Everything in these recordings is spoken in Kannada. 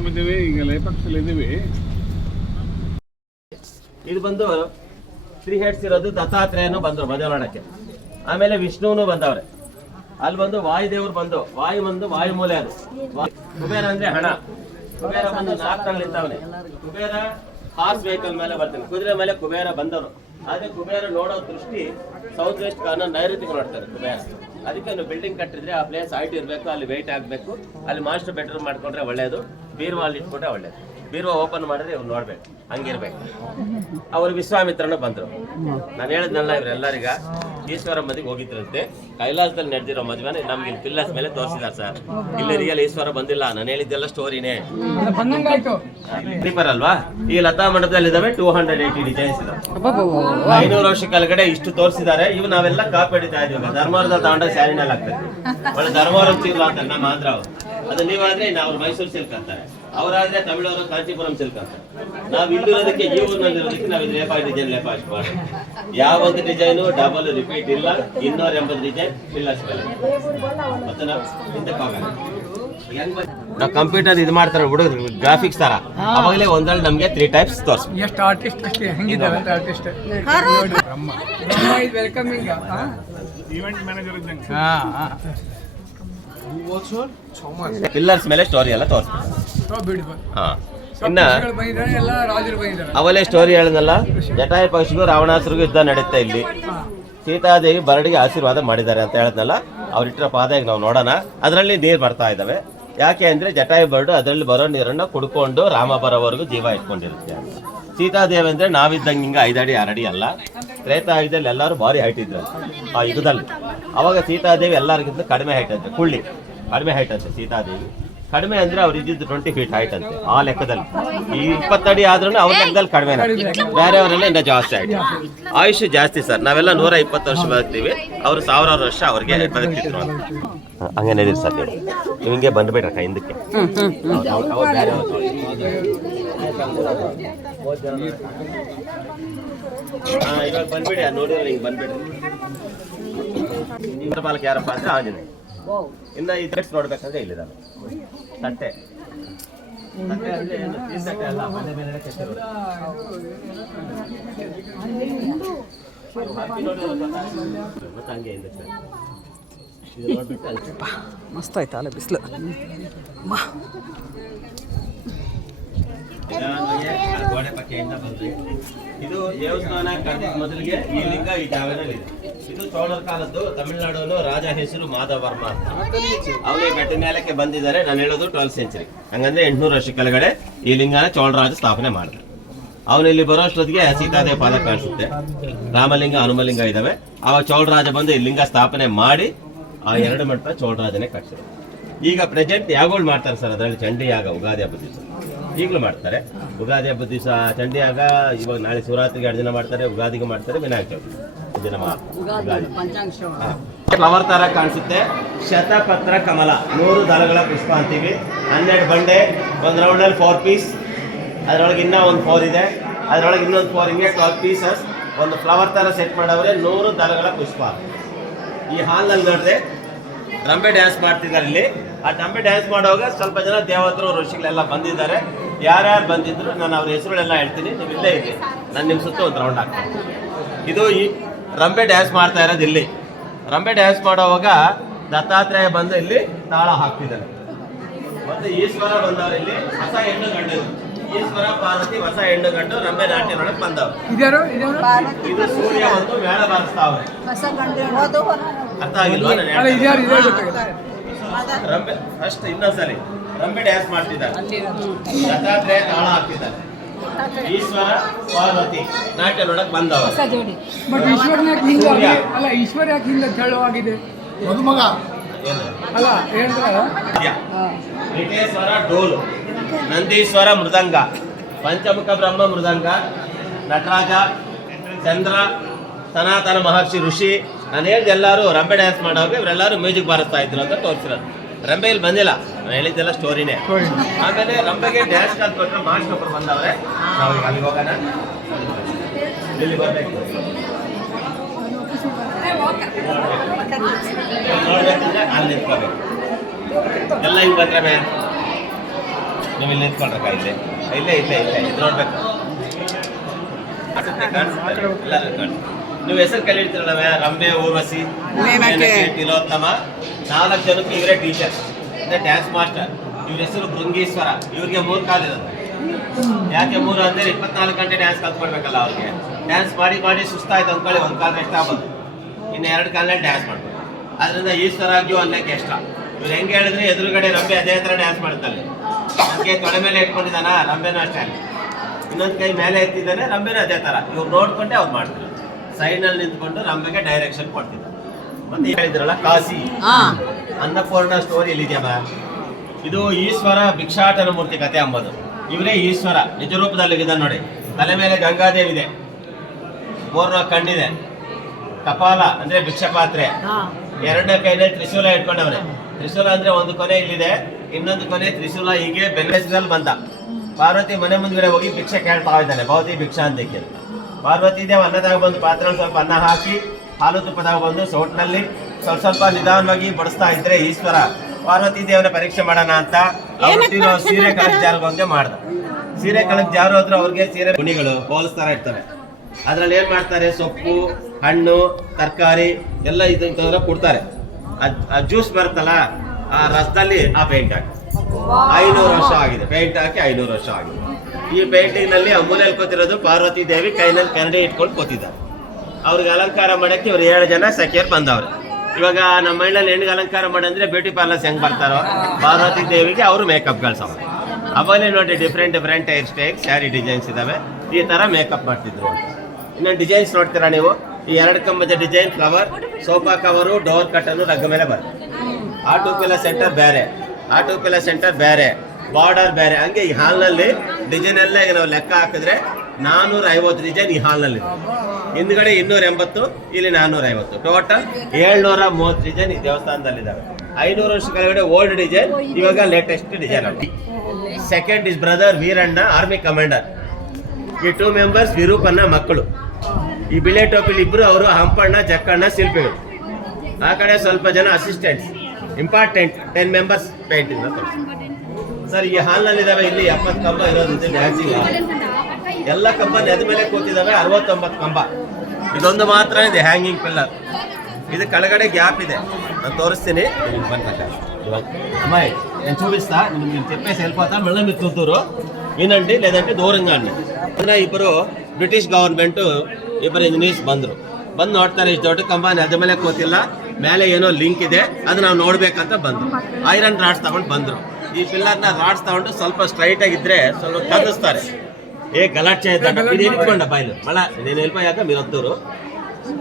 ಮೇಡಮ್ ಇದ್ದೀವಿ, ಈಗ ಲೈಫಾಕ್ಸಲ್ಲಿ ಇದ್ದೀವಿ. ಇದು ಬಂದು 3 heads ಇರೋದು ದತ್ತಾತ್ರೇಯನು ಬಂದ್ರು ಮದುವೆ ಮಾಡಕ್ಕೆ. ಆಮೇಲೆ ವಿಷ್ಣುನು ಬಂದವ್ರೆ. ಅಲ್ಲಿ ಬಂದು ವಾಯುದೇವ್ರು ಬಂದು ವಾಯು ಮೂಲೆ ಅದು. ಕುಬೇರ ಅಂದ್ರೆ ಹಣ. ಕುಬೇರ ಬಂದು 4 ತಲೆ ಇರ್ತಾವನೆ. ಕುಬೇರ ಹಾರ್ಸ್ ವೆಹಿಕಲ್ ಮೇಲೆ ಬರ್ತಾನೆ, ಕುದುರೆ ಮೇಲೆ ಕುಬೇರ ಬಂದವರು. ಆದ್ರೆ ಕುಬೇರ ನೋಡೋ ದೃಷ್ಟಿ ಸೌತ್ ವೆಸ್ಟ್ ಕಾರ್ನರ್ ನೈಋತ್ಯಕ್ಕೆ ನೋಡ್ತಾರೆ ಕುಬೇರ. ಅದಕ್ಕೆ ಒಂದು ಬಿಲ್ಡಿಂಗ್ ಕಟ್ಟಿದ್ರೆ ಆ ಪ್ಲೇಸ್ ಹೈಟ್ ಇರಬೇಕು, ಅಲ್ಲಿ ವೆಯ್ಟ್ ಆಗಬೇಕು, ಅಲ್ಲಿ ಮಾಸ್ಟರ್ ಬೆಡ್ರೂಮ್ ಮಾಡ್ಕೊಂಡ್ರೆ ಒಳ್ಳೇದು, ಬೀರ್ವಾಲ್ ಇಟ್ಕೊಂಡ್ರೆ ಒಳ್ಳೇದು. ಬೀರ್ವಾ ಓಪನ್ ಮಾಡಿದ್ರೆ ಇವ್ರು ನೋಡ್ಬೇಕು, ಹಂಗಿರ್ಬೇಕು. ಅವರು ವಿಶ್ವಾಮಿತ್ರನು ಬಂದ್ರು. ನಾನು ಹೇಳಿದ್ನಲ್ಲ ಇವರೆಲ್ಲರಿಗ ಈಶ್ವರ ಮದಿಗೆ ಹೋಗಿದ್ರಂತೆ. ಕೈಲಾಸದಲ್ಲಿ ನಡೆದಿರೋ ಮದುವೆನ ನಮ್ಗೆ ಇಲ್ಲಿ ಪಿಲ್ಲರ್ಸ್ ಮೇಲೆ ತೋರಿಸಿದಾರೆ ಸರ್. ಇಲ್ಲಿ ರಿಯಲ್ ಈಶ್ವರ ಬಂದಿಲ್ಲ, ನಾನು ಹೇಳಿದ್ದೆಲ್ಲ ಸ್ಟೋರಿನೇ. ಸ್ಲೀಪರ್ ಅಲ್ವಾ? ಈ ಲತಾ ಮಂಡಪದಲ್ಲಿ ಇದಾವೆ 280 ಡಿಸೈನ್ಸ್ ಇದಾವೆ. 500 ವರ್ಷ ಕೆಳಗಡೆ ಇಷ್ಟು ತೋರಿಸಿದ್ದಾರೆ. ಇವು ನಾವೆಲ್ಲ ಕಾಪಿ ಹೊಡಿತಾ ಇದೀವಿ. ಧರ್ಮವರದಲ್ಲಿ ತಗೊಂಡ ಸ್ಯಾರಿನಲ್ಲಿ ಆಗ್ತದೆ. ಒಳ್ಳೆ ಧರ್ಮವರಂ ಚೀಲ ಅಂತ ನಮ್ಮ ಆಂಧ್ರ ಅವರು. ಅದು ನೀವಾದ್ರೆ ನಾವು ಮೈಸೂರು ಸಿಲ್ಕ್ ಅಂತಾರೆ, ಅವರಾದ್ರೆ ತಮಿಳವರು ಕಾಂಚೀಪುರಂ ಸಿಲ್ಕ್ ಅಂತಾರೆ. ನಾವು ಇಲ್ಲಿರೋದಕ್ಕೆ ಈ ಊರಿನಲ್ಲಿರೋದಕ್ಕೆ ನಾವು ಇದು ಲೇಪ ಡಿಸೈನ್ ಲೇಪ ಅಷ್ಟು ಮಾಡಿ. ಯಾವೊಂದು ಡಿಸೈನು ಡಬಲ್ ರಿಪೀಟ್ ಇಲ್ಲ. 280 ಡಿಸೈನ್ ಪಿಲ್ಲರ್ಸ್ ಮೇಲೆ. ಮತ್ತೆ ನಾವು ನಾವು ಕಂಪ್ಯೂಟರ್ ಇದು ಮಾಡ್ತಾರೆ ಹುಡುಗರು, ಗ್ರಾಫಿಕ್ಸ್ ತರ. ಅವಾಗಲೇ ಒಂದ್ರಲ್ಲಿ ನಮ್ಗೆ 3 ಟೈಪ್ಸ್ ತೋರಿಸ್. ಎಷ್ಟು ಆರ್ಟಿಸ್ಟ್ ಅಷ್ಟೇ ಹೆಂಗಿದ್ದಾರೆ ಅಂತ ಆರ್ಟಿಸ್ಟ್. ವೆಲ್ಕಮಿಂಗ್ ಈವೆಂಟ್ ಮ್ಯಾನೇಜರ್ ಇದ್ದಂಗೆ. ಪಿಲ್ಲರ್ಸ್ ಮೇಲೆ ಸ್ಟೋರಿ ಎಲ್ಲ ತೋರಿಸ್ತಾರೆ. ಇನ್ನ ಅವಲೇ ಸ್ಟೋರಿ ಹೇಳಿದ್ನಲ್ಲ, ಜಟಾಯು ಪಕ್ಷಿಗೂ ರಾವಣಾಸುರಿಗೂ ಯುದ್ಧ ನಡೀತಾ ಇಲ್ಲಿ. ಸೀತಾದೇವಿ ಬರಡಿಗೆ ಆಶೀರ್ವಾದ ಮಾಡಿದ್ದಾರೆ ಅಂತ ಹೇಳಿದ್ನಲ್ಲ, ಅವ್ರಿಟ್ಟಿರೋ ಪಾದ ನಾವು ನೋಡೋಣ. ಅದರಲ್ಲಿ ನೀರು ಬರ್ತಾ ಇದ್ದಾವೆ. ಯಾಕೆ ಅಂದ್ರೆ ಜಟಾಯು ಬರ್ಡು ಅದರಲ್ಲಿ ಬರೋ ನೀರನ್ನು ಕುಡ್ಕೊಂಡು ರಾಮ ಬರೋವರೆಗೂ ಜೀವ ಇಟ್ಕೊಂಡಿರುತ್ತೆ. ಸೀತಾದೇವಿ ಅಂದ್ರೆ ನಾವಿದ್ದಂಗೆ ಹಿಂಗೆ 5 ಅಡಿ 6 ಅಡಿ ಅಲ್ಲ. ತ್ರೇತಾಯುಗದಲ್ಲಿ ಎಲ್ಲರೂ ಭಾರಿ ಹೈಟ್ ಇದ್ರು ಆ ಯುಗದಲ್ಲಿ. ಅವಾಗ ಸೀತಾದೇವಿ ಎಲ್ಲರಿಗಿಂತ ಕಡಿಮೆ ಹೈಟ್ ಅಂತೆ, ಕುಳ್ಳಿ ಕಡಿಮೆ ಹೈಟ್ ಅಂತೆ ಸೀತಾದೇವಿ. ಕಡಿಮೆ ಅಂದ್ರೆ ಅವ್ರು ಇದ್ದಿದ್ದು 20 feet ಹೈಟ್ ಅಂತೆ ಆ ಲೆಕ್ಕದಲ್ಲಿ. ಈ 20 ಅಡಿ ಆದ್ರೂ ಅವ್ರ ಲೆಕ್ಕದಲ್ಲಿ ಕಡಿಮೆ, ಬೇರೆಯವರೆಲ್ಲ ಇನ್ನ ಜಾಸ್ತಿ ಹೈಟ್. ಆಯುಷ್ ಜಾಸ್ತಿ ಸರ್. ನಾವೆಲ್ಲ 120 ವರ್ಷ ಬದುಕ್ತೀವಿ, ಅವ್ರು 1000 ವರ್ಷ ಅವ್ರಿಗೆ ಬದುಕ್ತಿದ್ರು. ಹಂಗೆ ನಡೀರಿ ಸರ್. ನೀವು ಹಿಂಗೆ ಬಂದ್ಬಿಟ್ರ ಹಿಂದಕ್ಕೆ. ಇವಾಗ ಬಂದ್ಬಿಡಿ, ನೋಡಿದ್ರೆ ಹಿಂಗೆ ಬಂದ್ಬಿಡ್ರಿ. ಇಂದ್ರಪಾಲಕ ಯಾರಪ್ಪ ಅಂದ್ರೆ ಆಂಜನೇಯ. ಇನ್ನ ಈ ಸೆಟ್ಸ್ ನೋಡ್ಬೇಕಂದ್ರೆ ಇಲ್ಲಿದ್ದಾವೆ ತಟ್ಟೆ. ತಟ್ಟೆ ಅಂದ್ರೆ ತಟ್ಟೆ ಅಲ್ಲ, ಮನೆ ಮೇಲೆ ಕೆತ್ತಿರೋದು. ಮತ್ತೆ ಹಂಗೆ ಹಿಂದೆ ಮಸ್ತ್ ಆಯ್ತಾ ಅಲ್ಲ ಬಿಸಿಲು. ಗೋಡೆ ಪಕ್ಕೆಯಿಂದ ಬಂದ್ರಿ. ಇದು ದೇವಸ್ಥಾನ ಕಟ್ಟಿದ ಮೊದಲಿಗೆ ಈ ಲಿಂಗ ಈ ಜಾಗದಲ್ಲಿ ಇದೆ. ಇದು ಚೋಳರ ಕಾಲದ್ದು. ತಮಿಳುನಾಡು ರಾಜ ಹೆಸರು ಮಾಧವರ್ಮ ಅಂತ. ಅವನೇ ಬೆಟ್ಟ ಮೇಲಕ್ಕೆ ಬಂದಿದ್ದಾರೆ. ನಾನು ಹೇಳೋದು 12th century. ಹಂಗಂದ್ರೆ 800 ವರ್ಷ ಕೆಳಗಡೆ ಈ ಲಿಂಗನ ಚೋಳರಾಜ ಸ್ಥಾಪನೆ ಮಾಡಿದ್ರು. ಅವನು ಇಲ್ಲಿ ಬರೋ ಅಷ್ಟೊತ್ತಿಗೆ ಸೀತಾದೇವಿ ಪಾದ ಕಾಣಿಸುತ್ತೆ. ರಾಮಲಿಂಗ ಹನುಮಲಿಂಗ ಇದಾವೆ. ಆವಾಗ ಚೋಳರಾಜ ಬಂದು ಈ ಲಿಂಗ ಸ್ಥಾಪನೆ ಮಾಡಿ ಆ 2 ಮಂಟಪ ಚೋಳರಾಜನೇ ಕಟ್ಟಿಸಿದ್ರು. ಈಗ ಪ್ರೆಸೆಂಟ್ ಯಾಗಗಳು ಮಾಡ್ತಾರೆ ಸರ್. ಅದರಲ್ಲಿ ಚಂಡಿ ಯಾಗ ಉಗಾದಿ ಹಬ್ಬದ ದಿವಸ ಈಗಲೂ ಮಾಡ್ತಾರೆ. ಉಗಾದಿ ಹಬ್ಬದ ದಿವಸ ಚಂಡಿ ಯಾಗ. ಇವಾಗ ನಾಳೆ ಶಿವರಾತ್ರಿಗೆ 2 ದಿನ ಮಾಡ್ತಾರೆ, ಉಗಾದಿಗೆ ಮಾಡ್ತಾರೆ, ವಿನಾಯಕ ಚೌತಿ ದಿನ ಉಗಾದಿ. ಫ್ಲವರ್ ತರ ಕಾಣಿಸುತ್ತೆ. ಶತಪತ್ರ ಕಮಲ, 100 ದಳಗಳ ಪುಷ್ಪ ಅಂತೀವಿ. 12 ಬಂಡೆ, ಒಂದು ರೌಂಡಲ್ಲಿ 4 ಪೀಸ್. ಅದರೊಳಗೆ ಇನ್ನೂ ಒಂದು 4 ಇದೆ. ಅದರೊಳಗೆ ಇನ್ನೊಂದು 4, ಹಿಂಗೆ 12 ಪೀಸಸ್. ಒಂದು ಫ್ಲವರ್ ತರ ಸೆಟ್ ಮಾಡವ್ರೆ. 100 ದಳಗಳ ಪುಷ್ಪ. ಈ ಹಾಲ್ನಲ್ಲಿ ನೋಡಿದ್ರೆ ರಂಬೆ ಡ್ಯಾನ್ಸ್ ಮಾಡ್ತಿದ್ದಾರೆ ಇಲ್ಲಿ. ಆ ರಂಬೆ ಡ್ಯಾನ್ಸ್ ಮಾಡುವಾಗ ಸ್ವಲ್ಪ ಜನ ದೇವತರು ಋಷಿಗಳೆಲ್ಲ ಬಂದಿದ್ದಾರೆ. ಯಾರ್ಯಾರು ಬಂದಿದ್ರು ನಾನು ಅವ್ರ ಹೆಸರುಗಳೆಲ್ಲ ಹೇಳ್ತೀನಿ, ನೀವು ಇಲ್ಲೇ ಇರಿ. ನಾನು ನಿಮ್ಮ ಸುತ್ತ ಒಂದು ರೌಂಡ್ ಹಾಕ್ತೀನಿ. ಇದು ಈ ರಂಬೆ ಡ್ಯಾನ್ಸ್ ಮಾಡ್ತಾ ಇರೋದು ಇಲ್ಲಿ. ರಂಬೆ ಡ್ಯಾನ್ಸ್ ಮಾಡುವಾಗ ದತ್ತಾತ್ರೇಯ ಬಂದು ಇಲ್ಲಿ ತಾಳ ಹಾಕ್ತಿದ್ದಾರೆ. ಮತ್ತೆ ಈಶ್ವರ ಬಂದವರು ಇಲ್ಲಿ. ಹೊಸ ಹೆಣ್ಣು ಗಂಡು, ಈಶ್ವರ ಪಾರ್ವತಿ ಹೊಸ ಹೆಣ್ಣು ಗಂಡು ರಂಬೆ ನಾಟ್ಯನೊಳಗೆ ಬಂದವರು. ಇದು ಸೂರ್ಯ ಒಂದು ಮೇಳ ಬಾರಿಸ್ತಾವ್ರೆ. ಅರ್ಥ ಆಗಿಲ್ವಾ? ರಂಬೆ ಅಷ್ಟು ಇನ್ನೊಂದ್ಸಲಿ ರಂಬೆ ಡ್ಯಾನ್ಸ್ ಮಾಡ್ತಿದ್ದಾರೆ. ದತ್ತಾತ್ರೇಯ ತಾಳ ಹಾಕ್ತಿದ್ದಾರೆ. ಈಶ್ವರ ಪಾರ್ವತಿ ನಾಟ್ಯನೊಳಗೆ ಬಂದವರು. ಈಶ್ವರ ಯಾಕೆ ಹಿಂದೆ ತೆಳುವಾಗಿದೆ? ಮದುಮಗ ಅಲ್ಲ ವಿಘ್ನೇಶ್ವರ ಡೋಲು, ನಂದೀಶ್ವರ ಮೃದಂಗ, ಪಂಚಮುಖ ಬ್ರಹ್ಮ ಮೃದಂಗ, ನಟರಾಜ, ಚಂದ್ರ, ಸನಾತನ ಮಹರ್ಷಿ ಋಷಿ. ನಾನು ಹೇಳಿದ ಎಲ್ಲರೂ ರಂಬೆ ಡ್ಯಾನ್ಸ್ ಮಾಡೋವಾಗ ಇವರೆಲ್ಲರೂ ಮ್ಯೂಸಿಕ್ ಬಾರಿಸ್ತಾ ಇದ್ರು ಅಂತ ತೋರಿಸಿರೋದು. ರಂಬೆ ಇಲ್ಲಿ ಬಂದಿಲ್ಲ, ನಾನು ಹೇಳಿದ್ದೆಲ್ಲ ಸ್ಟೋರಿನೇ. ಆಮೇಲೆ ರಂಬೆಗೆ ಡ್ಯಾನ್ಸ್ ಕಲ್ತ್ಕೊಟ್ರೆ ಮಾಸ್ಟರ್ ಒಬ್ಬರು ಬಂದವ್ರೆ. ನಾವು ಈಗ ಅಲ್ಲಿಗೆ ಹೋಗೋಣ. ಇಲ್ಲಿ ಬರ್ಬೇಕು. ನೋಡ್ಬೇಕಂದ್ರೆ ಅಲ್ಲಿ ನಿಂತ್ಕೋಬೇಕು. ಎಲ್ಲ ಹಿಂಗೆ ಬಂದ್ರೆ ನೀವು ಇಲ್ಲಿ ನಿಂತ್ಕೊಂಡ್ರಕ್ಕ ಇಲ್ಲೇ ಇಲ್ಲೇ ಇಲ್ಲೇ ಇಲ್ಲೇ ಇದು ನೋಡ್ಬೇಕು ಕಾಣಿಸುತ್ತೆ ಎಲ್ಲರೂ ಕಾಣಿಸುತ್ತೆ. ನೀವು ಹೆಸರು ಕಲಿತಿರಲ್ಲ ರಂಬೆ ಊರ್ವಶಿ ಮೇನಕೆ ತಿಲೋತ್ತಮ 4 ಜನಕ್ಕೆ ಇವರೇ ಟೀಚರ್ ಅಂದ್ರೆ ಡ್ಯಾನ್ಸ್ ಮಾಸ್ಟರ್. ಇವ್ರ ಹೆಸರು ಭೃಂಗೀಶ್ವರ. ಇವ್ರಿಗೆ 3 ಕಾಲಿರೋದು. ಯಾಕೆ 3 ಅಂದ್ರೆ 24 ಗಂಟೆ ಡ್ಯಾನ್ಸ್ ಕಲ್ತ್ಕೊಡ್ಬೇಕಲ್ಲ ಅವ್ರಿಗೆ. ಡ್ಯಾನ್ಸ್ ಮಾಡಿ ಮಾಡಿ ಸುಸ್ತಾಯ್ತು ಅಂದ್ಕೊಳ್ಳಿ, 1 ಕಾಲು ರೆಸ್ಟ್ ಆಗ್ಬೋದು, ಇನ್ನು 2 ಕಾಲಲ್ಲಿ ಡ್ಯಾನ್ಸ್ ಮಾಡ್ಬೋದು. ಅದರಿಂದ ಈಶ್ವರಾಗ್ಯೂ ಅನ್ನಕ್ಕೆ ಇಷ್ಟ. ಇವ್ರು ಹೆಂಗೆ ಹೇಳಿದ್ರೆ ಎದುರುಗಡೆ ರಂಬೆ ಅದೇ ಥರ ಡ್ಯಾನ್ಸ್ ಮಾಡ್ತಾಳೆ. ನನಗೆ ತೊಡೆ ಮೇಲೆ ಇಟ್ಕೊಂಡಿದ್ದಾನ ರಂಬೆನೂ ಅಷ್ಟೇ, ಇನ್ನೊಂದು ಕೈ ಮೇಲೆ ಎತ್ತಿದ್ದಾನೆ ರಂಬೆನೂ ಅದೇ ಥರ. ಇವ್ರು ನೋಡ್ಕೊಂಡೆ ಅವ್ರು ಮಾಡ್ತಾರೆ. ಸೈಡ್ನಲ್ಲಿ ನಿಂತ್ಕೊಂಡು ರಂಬೆಗೆ ಡೈರೆಕ್ಷನ್ ಕೊಡ್ತಿದ್ದಾರೆ. ಮತ್ತೆ ಹೇಳಿದ್ರಲ್ಲ ಕಾಶಿ ಅನ್ನಪೂರ್ಣ ಸ್ಟೋರಿ ಎಲ್ಲಿದೆಯಮ್ಮ. ಇದು ಈಶ್ವರ ಭಿಕ್ಷಾಟನ ಮೂರ್ತಿ ಕಥೆ ಅಂಬೋದು. ಇವರೇ ಈಶ್ವರ ನಿಜ ರೂಪದಲ್ಲಿದ್ದಾನೆ ನೋಡಿ. ತಲೆ ಮೇಲೆ ಗಂಗಾದೇವಿ ಇದೆ, 3 ಕಣ್ಣಿದೆ, ಕಪಾಲ ಅಂದ್ರೆ ಭಿಕ್ಷಾ ಪಾತ್ರೆ, 2ನೇ ಕೈನಲ್ಲಿ ತ್ರಿಶೂಲ ಇಟ್ಕೊಂಡವನೆ. ತ್ರಿಶೂಲ ಅಂದ್ರೆ ಒಂದು ಕೊನೆ ಇಲ್ಲಿದೆ, ಇನ್ನೊಂದು ಕೊನೆ ತ್ರಿಶೂಲ ಹೀಗೆ ಬೆನ್ನೆಸರಲ್ಲಿ ಬಂದ. ಪಾರ್ವತಿ ಮನೆ ಮುಂದ್ಗಡೆ ಹೋಗಿ ಭಿಕ್ಷೆ ಕೇಳ್ತಾ ಇದ್ದಾನೆ, ಭವತಿ ಭಿಕ್ಷಾ ಅಂತ. ಪಾರ್ವತಿ ದೇವ ಅನ್ನದಾಗ ಬಂದು ಪಾತ್ರ ಸ್ವಲ್ಪ ಅನ್ನ ಹಾಕಿ ಹಾಲು ತುಪ್ಪದಾಗ ಬಂದು ಸೋಟ್ನಲ್ಲಿ ಸ್ವಲ್ಪ ನಿಧಾನವಾಗಿ ಬಡಿಸ್ತಾ ಇದ್ರೆ ಈಶ್ವರ ಪಾರ್ವತಿ ದೇವನ ಪರೀಕ್ಷೆ ಮಾಡೋಣ ಅಂತ ಅವ್ರು ಸೀರೆ ಕಳಕ್ ಜಾರಿಗೆ ಮಾಡ್ದ. ಸೀರೆ ಕಳಕ್ ಜಾರು ಹೋದ್ರು ಅವ್ರಿಗೆ ಸೀರೆ ಗುಣಿಗಳು ಹೋಲಿಸ್ತಾರ ಇರ್ತವೆ. ಅದ್ರಲ್ಲಿ ಏನ್ ಮಾಡ್ತಾರೆ, ಸೊಪ್ಪು, ಹಣ್ಣು, ತರಕಾರಿ ಎಲ್ಲ ಇದನ್ನ ಕೊಡ್ತಾರೆ. ಜ್ಯೂಸ್ ಬರುತ್ತಲ್ಲ, ಆ ರಸದಲ್ಲಿ ಆ ಪೇಂಟ್ ಹಾಕಿ 500 ವರ್ಷ ಆಗಿದೆ. ಪೇಂಟ್ ಹಾಕಿ 500 ವರ್ಷ ಆಗಿದೆ. ಈ ಪೇಂಟಿಂಗ್ ನಲ್ಲಿ ಮೂಲೆಯಲ್ಲಿ ಕೂತಿರೋದು ಪಾರ್ವತಿ ದೇವಿ, ಕೈನಲ್ಲಿ ಕನ್ನಡಿ ಇಟ್ಕೊಂಡು ಕೂತಿದ್ದಾರೆ. ಅವ್ರಿಗೆ ಅಲಂಕಾರ ಮಾಡಕ್ಕೆ ಇವ್ರು 7 ಜನ ಸಖಿಯರ್ ಬಂದವ್ರು. ಇವಾಗ ನಮ್ಮ ಮೈನಲ್ಲಿ ಹೆಣ್ಣಿಗೆ ಅಲಂಕಾರ ಮಾಡಂದ್ರೆ ಬ್ಯೂಟಿ ಪಾರ್ಲರ್ಸ್ ಹೆಂಗ್ ಬರ್ತಾರೋ, ಪಾರ್ವತಿ ದೇವಿಗೆ ಅವರು ಮೇಕಪ್ ಗಳಿಸೋರು. ಅವಾಗಲೇ ನೋಡಿ different hair style, sari designs ಇದಾವೆ. ಈ ತರ ಮೇಕಪ್ ಮಾಡ್ತಿದ್ರು. ಇನ್ನೊಂದು ಡಿಸೈನ್ಸ್ ನೋಡ್ತೀರಾ ನೀವು, ಈ 2 ಕಂಬದ design, flower, sofa cover, door ಕಟ್ಟನ್ನು ರಗ್ಗ ಮೇಲೆ ಬರುತ್ತೆ. ಆಟೋ ಪಿಲ್ಲ ಸೆಂಟರ್ ಬೇರೆ, ಆಟೋ ಪಿಲ್ಲ ಸೆಂಟರ್ ಬೇರೆ, ಬಾರ್ಡರ್ ಬೇರೆ. ಹಂಗೆ ಈ ಹಾಲ್ನಲ್ಲಿ ಡಿಸೈನ್ ಎಲ್ಲ ಈಗ ನಾವು ಲೆಕ್ಕ ಹಾಕಿದ್ರೆ 450 ಡಿಸೈನ್ ಈ ಹಾಲ್ನಲ್ಲಿ. ಹಿಂದ್ಗಡೆ 280, ಇಲ್ಲಿ 450, ಟೋಟಲ್ 730 ಡಿಸೈನ್ ಈ ದೇವಸ್ಥಾನದಲ್ಲಿದ್ದಾವೆ. 500 ವರ್ಷ ಕೆಳಗಡೆ ಓಲ್ಡ್ ಡಿಸೈನ್, ಇವಾಗ latest design. Second is brother Veeranna, army commander. ಈ 2 ಮೆಂಬರ್ಸ್ ವಿರೂಪಣ್ಣ ಮಕ್ಕಳು. ಈ ಬಿಳೆ ಟೋಪಿಲಿ ಇಬ್ರು, ಅವರು ಹಂಪಣ್ಣ, ಜಕ್ಕಣ್ಣ ಶಿಲ್ಪಿಗಳು. ಆ ಕಡೆ ಸ್ವಲ್ಪ ಜನ assistants. Important 10 members painting sir. ಈ ಹಾಲ್ನಲ್ಲಿದ್ದಾವೆ ಇಲ್ಲಿ 70 ಕಂಬ ಇರೋದು ಡ್ಯಾನ್ಸಿಂಗ್. ಎಲ್ಲ ಕಂಬ ನೆದ ಮೇಲೆ ಕೂತಿದ್ದಾವೆ, 69 ಕಂಬ. ಇದೊಂದು ಮಾತ್ರ ಇದೆ ಹ್ಯಾಂಗಿಂಗ್ ಪಿಲ್ಲರ್. ಇದು ಕೆಳಗಡೆ ಗ್ಯಾಪ್ ಇದೆ, ನಾನು ತೋರಿಸ್ತೀನಿ. అమ్మాయి నేను చూపిస్తా, నేను చెప్పేసి వెళ్ళిపోతా. మళ్ళీ మీరు చూద్దరు వినండి, లేదంటే దూరంగా అండి. ಇಬ್ಬರು ಬ್ರಿಟಿಷ್ ಗವರ್ಮೆಂಟ್ ಇಬ್ಬರು ಇಂಜಿನಿಯರ್ಸ್ ಬಂದ್ರು. ಬಂದು ನೋಡ್ತಾರೆ, ಇಷ್ಟು ದೊಡ್ಡ ಕಂಬ ನೆದ ಮೇಲೆ ಕೂತಿಲ್ಲ, ಮೇಲೆ ಏನೋ ಲಿಂಕ್ ಇದೆ, ಅದು ನಾವು ನೋಡ್ಬೇಕಂತ ಬಂದ್ರು. ಐರನ್ ರಾಡ್ಸ್ ತಗೊಂಡು ಬಂದ್ರು. ಈ ಪಿಲ್ಲರ್ನ ರಾಡ್ಸ್ ತಗೊಂಡು ಸ್ವಲ್ಪ ಸ್ಟ್ರೈಟ್ ಆಗಿದ್ರೆ ಸ್ವಲ್ಪ ಕದಿಸ್ತಾರೆ. ಗಲಾಟೆ ಇದು ಇಟ್ಕೊಂಡ ಬಾಯ್ಲು ಮಳ నేను వెళ్ళిపోయాక మీరు వద్దరు.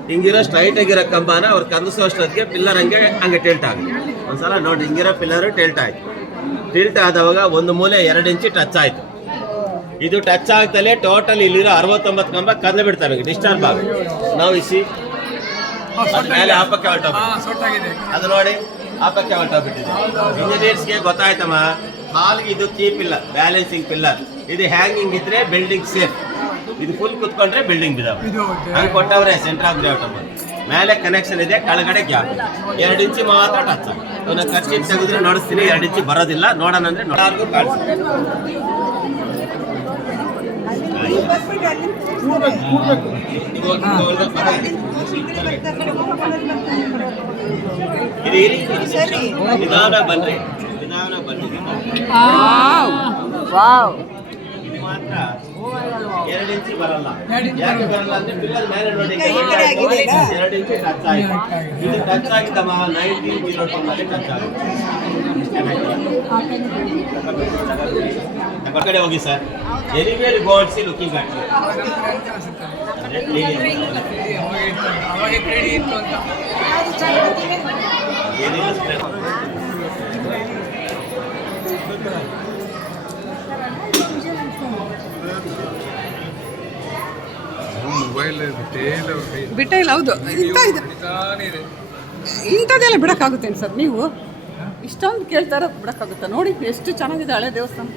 ಹಿಂಗಿರೋ ಸ್ಟ್ರೈಟ್ ಆಗಿರೋ ಕಂಬನ ಅವ್ರು ಕದಿಸೋಷ್ಟೊತ್ತಿಗೆ ಪಿಲ್ಲರ್ ಹಂಗೆ ಟೆಲ್ಟ್ ಆಗುತ್ತೆ. ಒಂದ್ಸಲ ನೋಡಿ, ಹಿಂಗಿರೋ ಪಿಲ್ಲರ್ ಟೆಲ್ಟ್ ಆಯ್ತು. ಟಿಲ್ಟ್ ಆದವಾಗ ಒಂದು ಮೂಲೆ 2 ಇಂಚು ಟಚ್ ಆಯ್ತು. ಇದು ಟಚ್ ಆಗ್ತಲೇ ಟೋಟಲ್ ಇಲ್ಲಿರೋ 69 ಕಂಬ ಕದ್ಲು ಬಿಡ್ತವೆ, ಡಿಸ್ಟರ್ಬ್ ಆಗುತ್ತೆ. ನಾವು ಇಸಿ ಮೇಲೆ ಆಪಕ್ಕೆ ಹೊರಟೋಗ್ಬಿಟ್ಟು, ಅದು ನೋಡಿ ಆಪಕ್ಕೆ ಹೊರಟೋಗ್ಬಿಟ್ಟಿದೆ. ಇಂಜಿನಿಯರ್ಸ್ಗೆ ಗೊತ್ತಾಯ್ತಮ್ಮ, ಹಾಲ್ಗೆ ಇದು ಕೀ ಪಿಲ್ಲರ್, ಬ್ಯಾಲೆನ್ಸಿಂಗ್ ಪಿಲ್ಲರ್. ಇದು ಹ್ಯಾಂಗಿಂಗ್ ಇದ್ರೆ ಬಿಲ್ಡಿಂಗ್ ಸೇಫ್, ಇದು ಫುಲ್ ಕುತ್ಕೊಂಡ್ರೆ ಬಿಲ್ಡಿಂಗ್ ಬಿದ್ದಾವೆ. ಹಂಗೆ ಕೊಟ್ಟವ್ರೆ ಸೆಂಟರ್ ಆಫ್ ಗ್ರಾವಿಟಿ. ಮೇಲೆ ಕನೆಕ್ಷನ್ ಇದೆ, ಕೆಳಗಡೆ ಗ್ಯಾಪ್ 2 ಇಂಚು ಮಾತ್ರ ಟಚ್ ಆಗುತ್ತೆ. ನಾನು ಖರ್ಚಿನ ತೆಗೆದ್ರೆ ನೋಡಿಸ್ತೀನಿ, 2 ಇಂಚು ಬರೋದಿಲ್ಲ. ನೋಡೋಣ ಅಂದ್ರೆ ನೋಡಾರ್ಗೂ ಕಾಣಿಸ್ತೀನಿ. ನಿಧಾನ ಬನ್ರಿ, ನಿಧಾನ ಬನ್ನಿ. ಇದು ಮಾತ್ರ 2 ಇಂಚು ಬರಲ್ಲ. ಯಾಕೆ ಬರಲ್ಲ ಅಂದ್ರೆ ಪಿಲ್ಲರ್ ಮೇಲೆ ನೋಡಿ 2 ಇಂಚು ಟಚ್ ಆಗಿದೆ. ಇದು ಟಚ್ ಆಗಿದ್ದಮ್ಮ 1902 ಟಚ್ ಆಗಿದೆ. ಕಡೆ ಹೋಗಿ sir. Anywhere go and see looking at you. ಬಿಟ್ಟ ಇಲ್ಲ. ಹೌದು, ಇಂಥದ್ದೆಲ್ಲ ಬಿಡೋಕ್ಕಾಗುತ್ತೇನು ಸರ್? ನೀವು ಇಷ್ಟೊಂದು ಕೇಳ್ತಾ ಇರೋದು ಬಿಡೋಕ್ಕಾಗುತ್ತಾ? ನೋಡಿ ಎಷ್ಟು ಚೆನ್ನಾಗಿದೆ ಹಳೆ ದೇವಸ್ಥಾನ.